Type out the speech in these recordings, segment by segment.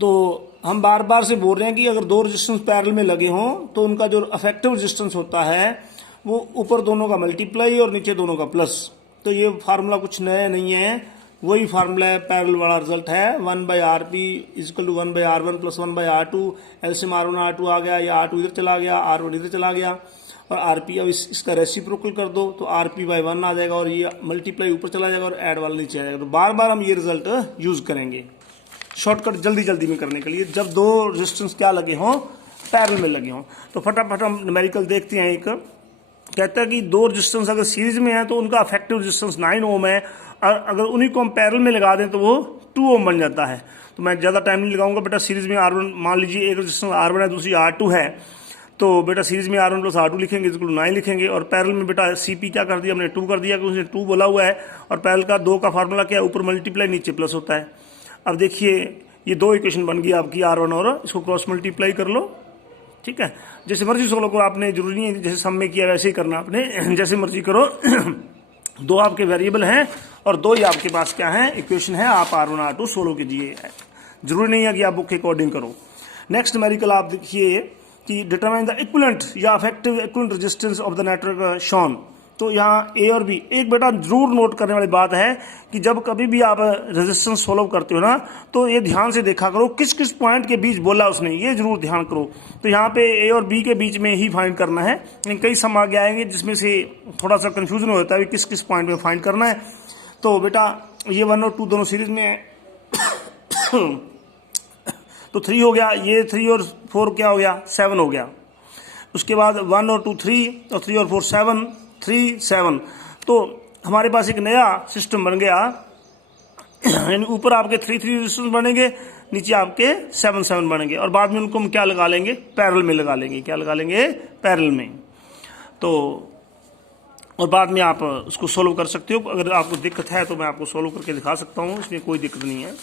तो हम बार बार से बोल रहे हैं कि अगर दो रेजिस्टेंस पैरेलल में लगे हों तो उनका जो अफेक्टिव रेजिस्टेंस होता है वो ऊपर दोनों का मल्टीप्लाई और नीचे दोनों का प्लस। तो ये फार्मूला कुछ नया नहीं है, वही फार्मूला है, पैरेलल वाला रिजल्ट है 1/RP equal to 1/R1 plus 1/R2। LCM R1 R2 आ गया, या R2 इधर चला गया, R1 इधर चला गया, और RP अब इसका रेसिप्रोकल कर दो तो RP/1 आ जाएगा, और ये मल्टीप्लाई ऊपर चला जाएगा और ऐड वाला नीचे आ जाएगा। तो बार बार हम ये रिजल्ट यूज करेंगे शॉर्टकट जल्दी जल्दी में करने के लिए, जब दो रेजिस्टेंस क्या लगे हों, पैरेलल में लगे हों। तो फटाफट हम न्यूमेरिकल देखते हैं। एक कहता है कि दो रेजिस्टेंस अगर सीरीज में है तो उनका अफेक्टिव रेजिस्टेंस 9 ओम है, और अगर उन्हीं को हम पैरेलल में लगा दें तो वो 2 ओम बन जाता है। तो मैं ज़्यादा टाइम नहीं लगाऊंगा बेटा। सीरीज में R1 मान लीजिए एक रेजिस्टेंस R1 है, दूसरी R2 है, तो बेटा सीरीज में R1 प्लस R2 लिखेंगे, इक्वल 9 लिखेंगे, और पैरेलल में बेटा CP क्या कर दिया हमने 2 कर दिया, क्योंकि उसने 2 बोला हुआ है, और पैरेलल का 2 का फार्मूला क्या है, ऊपर मल्टीप्लाई नीचे प्लस होता है। अब देखिए ये दो इक्वेशन बन गई आपकी R1 और इसको क्रॉस मल्टीप्लाई कर लो, ठीक है। जैसे मर्जी सोल्व करो, आपने जरूरी नहीं है जैसे सम में किया वैसे ही करना, आपने जैसे मर्जी करो। दो आपके वेरिएबल हैं और दो ही आपके पास क्या है, इक्वेशन है, आप R1 R2 सोल्व कीजिए, जरूरी नहीं है कि आप बुक के अकॉर्डिंग करो। नेक्स्ट न्यूमेरिकल आप देखिए कि डिटरमाइन द इक्विवेलेंट या effective equivalent resistance of the network shown. तो यहाँ ए और बी, एक बेटा जरूर नोट करने वाली बात है कि जब कभी भी आप रेजिस्टेंस सोल्व करते हो ना, तो ये ध्यान से देखा करो किस किस पॉइंट के बीच बोला उसने, ये जरूर ध्यान करो। तो यहाँ पे ए और बी के बीच में ही फाइंड करना है, लेकिन कई सम आगे आएंगे जिसमें से थोड़ा सा कंफ्यूजन हो जाता है कि किस किस पॉइंट में फाइंड करना है। तो बेटा ये 1 और 2 दोनों सीरीज में है। तो 3 हो गया, ये 3 और 4 क्या हो गया, 7 हो गया। उसके बाद 1 और 2 3, और 3 और 4 7, 3 7। तो हमारे पास एक नया सिस्टम बन गया, यानी ऊपर आपके 3 रेजिस्टेंस बनेंगे, नीचे आपके 7 7 बनेंगे, और बाद में उनको हम क्या लगा लेंगे, पैरेलल में लगा लेंगे। क्या लगा लेंगे, पैरेलल में। तो और बाद में आप उसको सोल्व कर सकते हो। अगर आपको दिक्कत है तो मैं आपको सोल्व करके दिखा सकता हूँ, इसमें कोई दिक्कत नहीं है,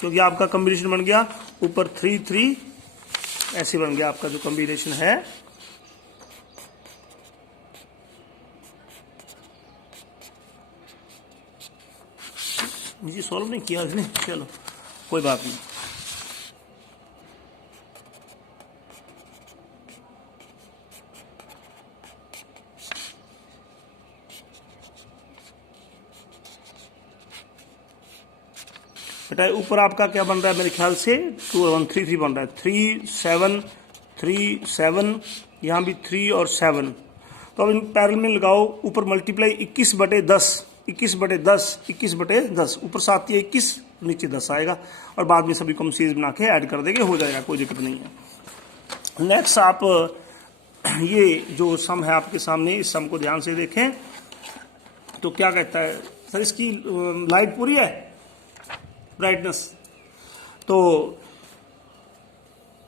क्योंकि आपका कॉम्बिनेशन बन गया ऊपर 3 3, ऐसे बन गया आपका जो कॉम्बिनेशन है। मुझे सॉल्व नहीं किया इसने, चलो कोई बात नहीं। बेटा ऊपर आपका क्या बन रहा है, मेरे ख्याल से 2 और 1 3 3 बन रहा है, 3 7 3 7, यहाँ भी 3 और 7। तो अब इन पैरेलल में लगाओ, ऊपर मल्टीप्लाई 21/10, 21/10, 21/10, ऊपर 7 या 21, नीचे 10 आएगा, और बाद में सभी को हम सीरीज बना के ऐड कर देंगे, हो जाएगा, कोई दिक्कत नहीं है। नेक्स्ट आप ये जो सम है आपके सामने, इस सम को ध्यान से देखें। तो क्या कहता है सर, इसकी लाइट पूरी है, ब्राइटनेस। तो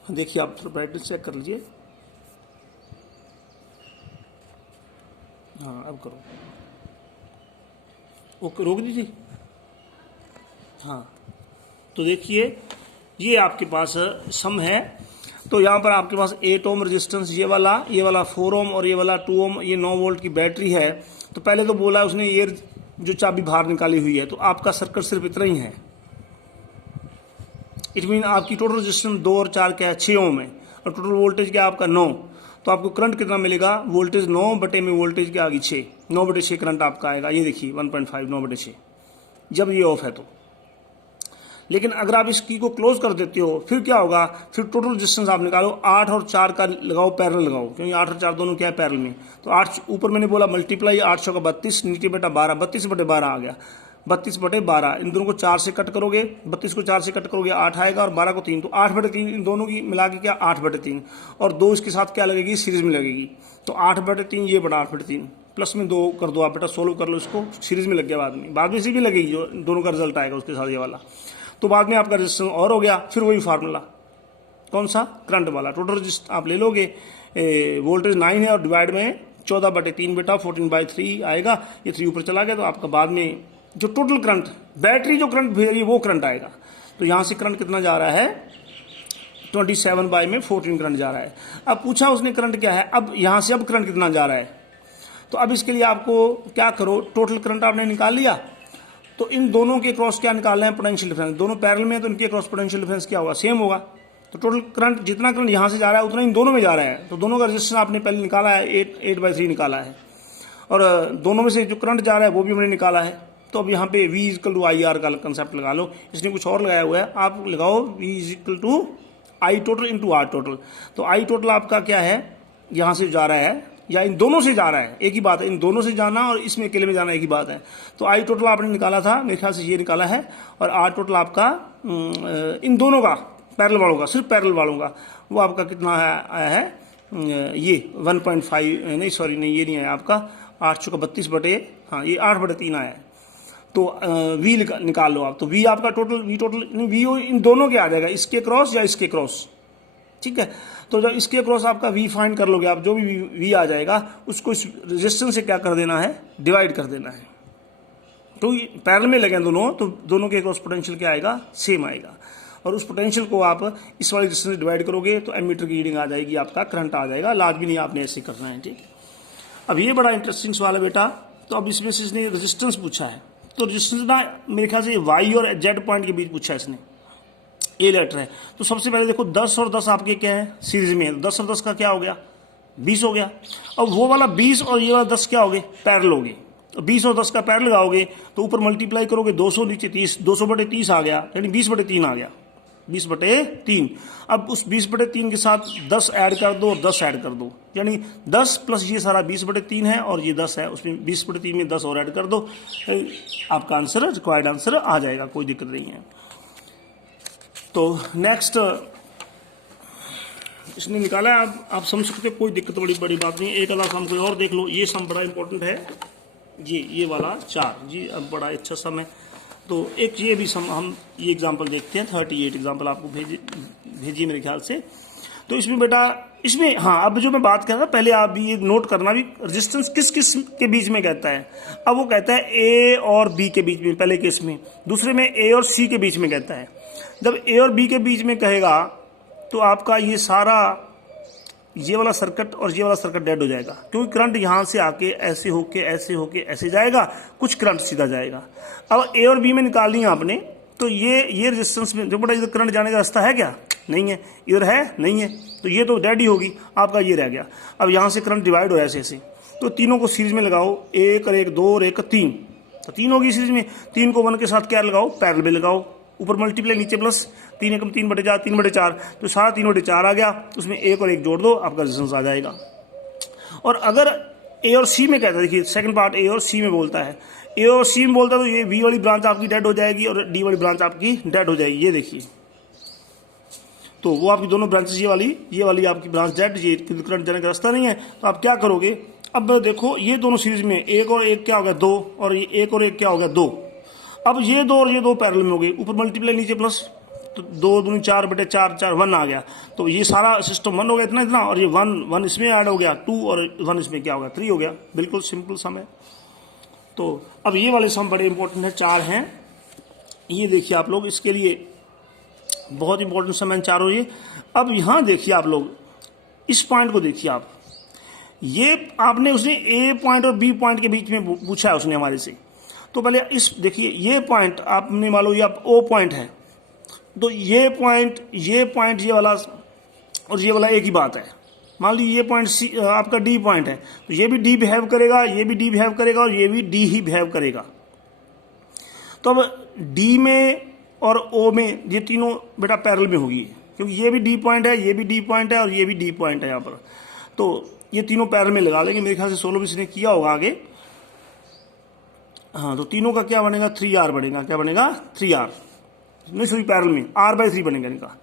देखिए आप ब्राइटनेस चेक कर लीजिए, हाँ अब करो, ओके रोक दीजिए, हाँ। तो देखिए ये आपके पास सम है। तो यहाँ पर आपके पास 8 ओम रेजिस्टेंस, ये वाला 4 ओम और ये वाला 2 ओम, ये 9 वोल्ट की बैटरी है। तो पहले तो बोला उसने ये जो चाबी बाहर निकाली हुई है, तो आपका सर्किट सिर्फ इतना ही है। इट मीन आपकी टोटल रेजिस्टेंस 2 और 4 क्या है, 6 ओम है, और टोटल वोल्टेज क्या है आपका 9। तो आपको करंट कितना मिलेगा, वोल्टेज 9 बटे में वोल्टेज क्या आ गई 6, 9/6 करंट आपका आएगा। ये देखिए 1.5 9/6 जब ये ऑफ है तो। लेकिन अगर आप इस की को क्लोज कर देते हो फिर क्या होगा, फिर टोटल रेजिस्टेंस आप निकालो, 8 और 4 का लगाओ, पैरेलल लगाओ, क्योंकि 8 और 4 दोनों क्या है, पैरेलल में। तो 8 ऊपर मैंने बोला मल्टीप्लाई 800 का 32, नीचे बेटा 12, 32/12 आ गया, 32/12। इन दोनों को 4 से कट करोगे, 32 को 4 से कट करोगे 8 आएगा, और 12 को 3, तो 8/3, इन दोनों की मिला के क्या 8/3, और 2 इसके साथ क्या लगेगी, सीरीज में लगेगी। तो 8/3 ये बड़ा 8/3, प्लस में 2 कर दो आप बेटा, सोल्व कर लो इसको, सीरीज में लग गया, बाद में इसी भी लगेगी, जो दोनों का रिजल्ट आएगा उसके साथ ये वाला। तो बाद में आपका रेजिस्टेंस और हो गया, फिर वही फार्मूला, कौन सा, करंट वाला। टोटल रेजिस्टेंस आप ले लोगे, वोल्टेज 9 है और डिवाइड में 14/3 बेटा 14/3 आएगा, ये 3 ऊपर चला गया, तो आपका बाद में जो टोटल करंट, बैटरी जो करंट भेज रही है वो करंट आएगा। तो यहाँ से करंट कितना जा रहा है, 27/14 करंट जा रहा है। अब पूछा उसने करंट क्या है, अब यहाँ से अब करंट कितना जा रहा है। तो अब इसके लिए आपको क्या करो, टोटल करंट आपने निकाल लिया, तो इन दोनों के क्रॉस क्या निकालना है, पोटेंशियल डिफरेंस। दोनों पैरेलल में है तो इनके क्रॉस पोटेंशियल डिफरेंस क्या होगा, सेम होगा। तो टोटल करंट, जितना करंट यहाँ से जा रहा है उतना इन दोनों में जा रहा है। तो दोनों का रेजिस्टेंस आपने पहले निकाला है, 8/3 निकाला है, और दोनों में से जो करंट जा रहा है वो भी हमने निकाला है। तो अब यहाँ पे V = IR का कंसेप्ट लगा लो। इसने कुछ और लगाया हुआ है, आप लगाओ V = I total × R total। तो I total आपका क्या है, यहाँ से जा रहा है या इन दोनों से जा रहा है, एक ही बात है, इन दोनों से जाना और इसमें अकेले में जाना एक ही बात है। तो I total आपने निकाला था, मेरे ख्याल से ये निकाला है, और R total आपका इन दोनों का पैरेलल वालों का, सिर्फ पैरेलल वालों का, वो आपका कितना आया है, ये 1.5 नहीं, सॉरी नहीं, ये नहीं आया आपका 8 × 32 बटे, हाँ ये 8/3 आया है। तो V निकाल लो आप। तो V आपका टोटल, V इन दोनों के आ जाएगा, इसके क्रॉस या इसके क्रॉस, ठीक है। तो जब इसके क्रॉस आपका V फाइंड कर लोगे आप, जो भी V आ जाएगा उसको इस रेजिस्टेंस से क्या कर देना है, डिवाइड कर देना है। तो पैरेलल में लगे दोनों, तो दोनों के क्रॉस पोटेंशियल क्या आएगा, सेम आएगा, और उस पोटेंशियल को आप इस वाले रेजिस्टेंस से डिवाइड करोगे तो एमीटर की रीडिंग आ जाएगी, आपका करंट आ जाएगा। लाजमी नहीं आपने ऐसे करना है, ठीक। अब ये बड़ा इंटरेस्टिंग सवाल है बेटा। तो अब इसमें से इसने रेजिस्टेंस पूछा है, तो रेजिस्टेंस ना मेरे ख्याल से Y और Z पॉइंट के बीच पूछा है इसने, ए लेटर है। तो सबसे पहले देखो 10 और 10 आपके क्या है, सीरीज में है। 10 और 10 का क्या हो गया, 20 हो गया। अब वो वाला 20 और ये वाला 10 क्या हो गए, पैरेलल हो गए। तो 20 और 10 का पैरेलल लगाओगे तो ऊपर मल्टीप्लाई करोगे 200, नीचे 30, 200/30 आ गया, यानी 20/3 आ गया, 20/3। अब उस 20/3 के साथ 10 ऐड कर दो और 10 ऐड कर दो, यानी 10 प्लस ये सारा 20/3 है और ये 10 है, उसमें 20/3 में 10 और ऐड कर दो, आपका आंसर, रिक्वायर्ड आंसर आ जाएगा, कोई दिक्कत नहीं है। तो नेक्स्ट इसने निकाला है, आप समझ सकते हो, कोई दिक्कत बड़ी बात नहीं। एक आधा सम कोई और देख लो, ये सम बड़ा इंपॉर्टेंट है, ये वाला 4 जी, अब बड़ा अच्छा सम है। तो एक ये भी सम हम ये एग्जांपल देखते हैं, 38 एग्जांपल आपको भेजिए मेरे ख्याल से। तो इसमें बेटा, इसमें हाँ, अब जो मैं बात कर रहा था पहले आप भी ये नोट करना भी, रेजिस्टेंस किस किस के बीच में कहता है। अब वो कहता है A और B के बीच में पहले केस में, दूसरे में A और C के बीच में कहता है। जब A और B के बीच में कहेगा तो आपका ये सारा, ये वाला सर्किट और ये वाला सर्किट डेड हो जाएगा, क्योंकि करंट यहाँ से आके ऐसे होके ऐसे होके ऐसे जाएगा, कुछ करंट सीधा जाएगा। अब A और B में निकालनी है आपने, तो ये रेजिस्टेंस में जो बड़ा इधर करंट जाने का रास्ता है क्या, नहीं है, इधर है नहीं है, तो ये तो डेड ही होगी, आपका ये रह गया। अब यहाँ से करंट डिवाइड हो ऐसे ऐसे, तो तीनों को सीरीज में लगाओ, 1 और 1 2 और 1 3, तो 3 होगी सीरीज में। 3 को 1 के साथ क्या लगाओ, पैरेलल में लगाओ, ऊपर मल्टीप्लाई नीचे प्लस, 3 एकम 3/4, 3/4, तो सारा 3/4 आ गया, उसमें 1 और 1 जोड़ दो, आपका रेजिस्टेंस आ जाएगा। और अगर A और C में कहता है, देखिए सेकंड पार्ट A और C में बोलता है, A और C में बोलता है, तो ये V वाली ब्रांच आपकी डेड हो जाएगी और D वाली ब्रांच आपकी डेड हो जाएगी, ये देखिए। तो वो आपकी दोनों ब्रांचेस, ये वाली आपकी ब्रांच डेड, ये करंट जाने का रास्ता नहीं है, तो आप क्या करोगे। अब देखो ये दोनों सीरीज में 1 और 1 क्या हो गया, 2, और ये 1 और 1 क्या हो गया, 2। अब ये 2 और ये 2 पैरेलल में हो गए, ऊपर मल्टीप्लाई नीचे प्लस, तो 2 दूनी 4/4, 4 1 आ गया, तो ये सारा सिस्टम 1 हो गया, इतना, और ये 1 इसमें ऐड हो गया, 2 और 1 इसमें क्या हो गया, 3 हो गया। बिल्कुल सिंपल सम है। तो अब ये वाले सम बड़े इंपॉर्टेंट है, 4 हैं, ये देखिए आप लोग, इसके लिए बहुत इंपॉर्टेंट सम है 4 हो ये। अब यहाँ देखिए आप लोग, इस पॉइंट को देखिए आप, ये आपने उसने A पॉइंट और B पॉइंट के बीच में पूछा है उसने हमारे से। तो पहले इस देखिए, ये पॉइंट आपने मान लो ये आप O पॉइंट है, तो ये पॉइंट ये वाला और ये वाला एक ही बात है। मान लीजिए ये पॉइंट C आपका D पॉइंट है, तो ये भी D बिहेव करेगा, ये भी D बिहेव करेगा और ये भी D ही बिहेव करेगा। तो अब D में और O में ये तीनों बेटा पैरेलल में होगी, क्योंकि ये भी D पॉइंट है, ये भी D पॉइंट है और ये भी D पॉइंट है यहाँ पर। तो ये तीनों पैरेलल में लगा लेंगे, मेरे ख्याल से 16 भी इसने किया होगा आगे। हाँ, तो तीनों का क्या बनेगा, 3R बनेगा, क्या बनेगा, 3R नहीं, सॉरी पैरेलल में R/3 बनेगा इनका,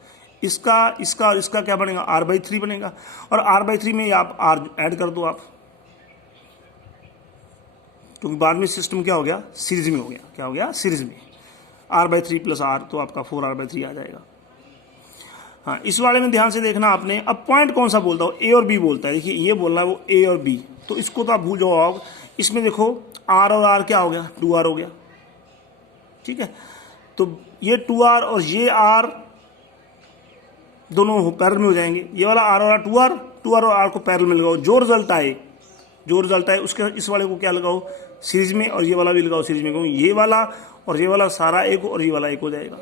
इसका और इसका क्या बनेगा, R/3 बनेगा। और R/3 में आप R ऐड कर दो आप, क्योंकि बाद में सिस्टम क्या हो गया, सीरीज में हो गया, क्या हो गया, सीरीज में, R/3 + R, तो आपका 4R/3 आ जाएगा। हाँ, इस वाले में ध्यान से देखना आपने। अब पॉइंट कौन सा बोलता हो, A और B बोलता है, देखिए ये बोल रहा है वो A और B, तो इसको तो आप भूल जाओ। इसमें देखो R और R क्या हो गया, 2R हो गया, ठीक है। तो ये 2R और ये R दोनों पैरेलल में हो जाएंगे, ये वाला R और R 2R और R को पैरेलल में लगाओ, जो रिजल्ट आए उसके इस वाले को क्या लगाओ, सीरीज में और ये वाला भी लगाओ सीरीज में, क्योंकि ये वाला और ये वाला सारा एक और ये वाला एक हो जाएगा।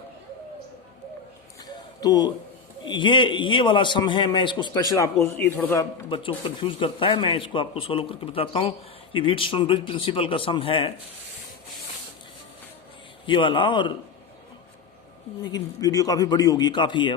तो ये वाला सम है, मैं इसको स्पेशल आपको, ये थोड़ा सा बच्चों को कंफ्यूज करता है, मैं इसको आपको सोल्व करके बताता हूँ। ये व्हीटस्टोन ब्रिज प्रिंसिपल का सम है ये वाला, और लेकिन वीडियो काफ़ी बड़ी होगी, काफ़ी है।